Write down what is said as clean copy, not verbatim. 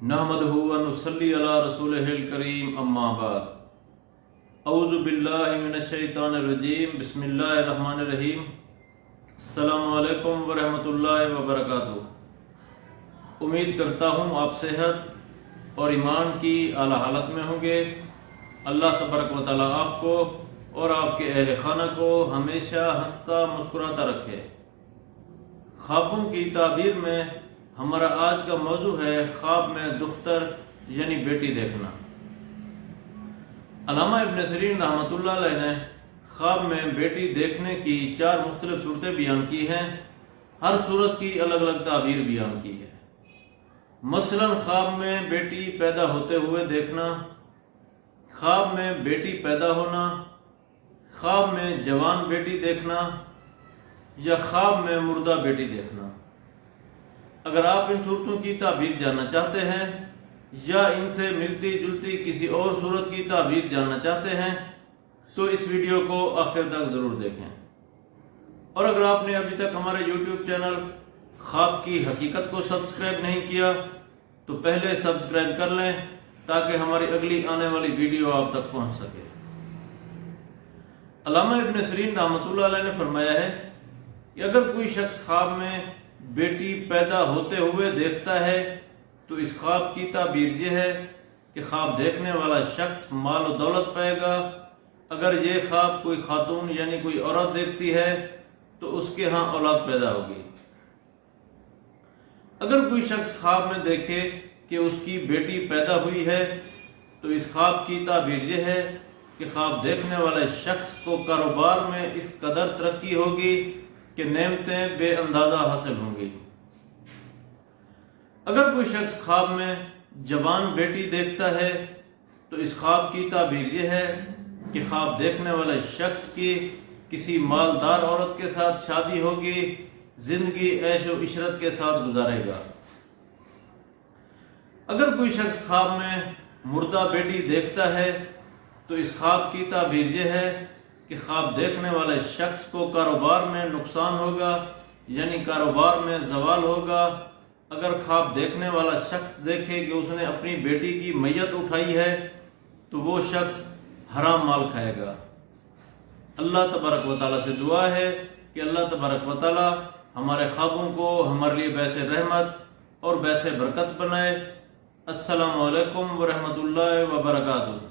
نحمدہ و نصلی علی رسولہ الکریم اما بعد اعوذ باللہ من الشیطان الرجیم بسم اللہ الرحمن الرحیم السلام علیکم ورحمۃ اللہ وبرکاتہ۔ امید کرتا ہوں آپ صحت اور ایمان کی اعلیٰ حالت میں ہوں گے۔ اللہ تبارک و تعالیٰ آپ کو اور آپ کے اہل خانہ کو ہمیشہ ہنستا مسکراتا رکھے۔ خوابوں کی تعبیر میں ہمارا آج کا موضوع ہے خواب میں دختر یعنی بیٹی دیکھنا۔ علامہ ابن سیرین رحمۃ اللہ علیہ نے خواب میں بیٹی دیکھنے کی 4 مختلف صورتیں بیان کی ہیں۔ ہر صورت کی الگ الگ تعبیر بیان کی ہے۔ مثلا خواب میں بیٹی پیدا ہوتے ہوئے دیکھنا، خواب میں بیٹی پیدا ہونا، خواب میں جوان بیٹی دیکھنا یا خواب میں مردہ بیٹی دیکھنا۔ اگر آپ ان صورتوں کی تعبیر جاننا چاہتے ہیں یا ان سے ملتی جلتی کسی اور صورت کی تعبیر جاننا چاہتے ہیں تو اس ویڈیو کو آخر تک ضرور دیکھیں۔ اور اگر آپ نے ابھی تک ہمارے یوٹیوب چینل خواب کی حقیقت کو سبسکرائب نہیں کیا تو پہلے سبسکرائب کر لیں تاکہ ہماری اگلی آنے والی ویڈیو آپ تک پہنچ سکے۔ علامہ ابن سیرین رحمۃ اللہ علیہ نے فرمایا ہے کہ اگر کوئی شخص خواب میں بیٹی پیدا ہوتے ہوئے دیکھتا ہے تو اس خواب کی تعبیر یہ ہے کہ خواب دیکھنے والا شخص مال و دولت پائے گا۔ اگر یہ خواب کوئی خاتون یعنی کوئی عورت دیکھتی ہے تو اس کے ہاں اولاد پیدا ہوگی۔ اگر کوئی شخص خواب میں دیکھے کہ اس کی بیٹی پیدا ہوئی ہے تو اس خواب کی تعبیر یہ ہے کہ خواب دیکھنے والے شخص کو کاروبار میں اس قدر ترقی ہوگی کہ نعمتیں بے اندازہ حاصل ہوں گی۔ اگر کوئی شخص خواب میں جوان بیٹی دیکھتا ہے تو اس خواب کی تعبیر یہ ہے کہ خواب دیکھنے والے شخص کی کسی مالدار عورت کے ساتھ شادی ہوگی، زندگی عیش و عشرت کے ساتھ گزارے گا۔ اگر کوئی شخص خواب میں مردہ بیٹی دیکھتا ہے تو اس خواب کی تعبیر یہ ہے کہ خواب دیکھنے والے شخص کو کاروبار میں نقصان ہوگا یعنی کاروبار میں زوال ہوگا۔ اگر خواب دیکھنے والا شخص دیکھے کہ اس نے اپنی بیٹی کی میت اٹھائی ہے تو وہ شخص حرام مال کھائے گا۔ اللہ تبارک و تعالیٰ سے دعا ہے کہ اللہ تبارک و تعالیٰ ہمارے خوابوں کو ہمارے لیے باعث رحمت اور باعث برکت بنائے۔ السلام علیکم ورحمۃ اللہ وبرکاتہ۔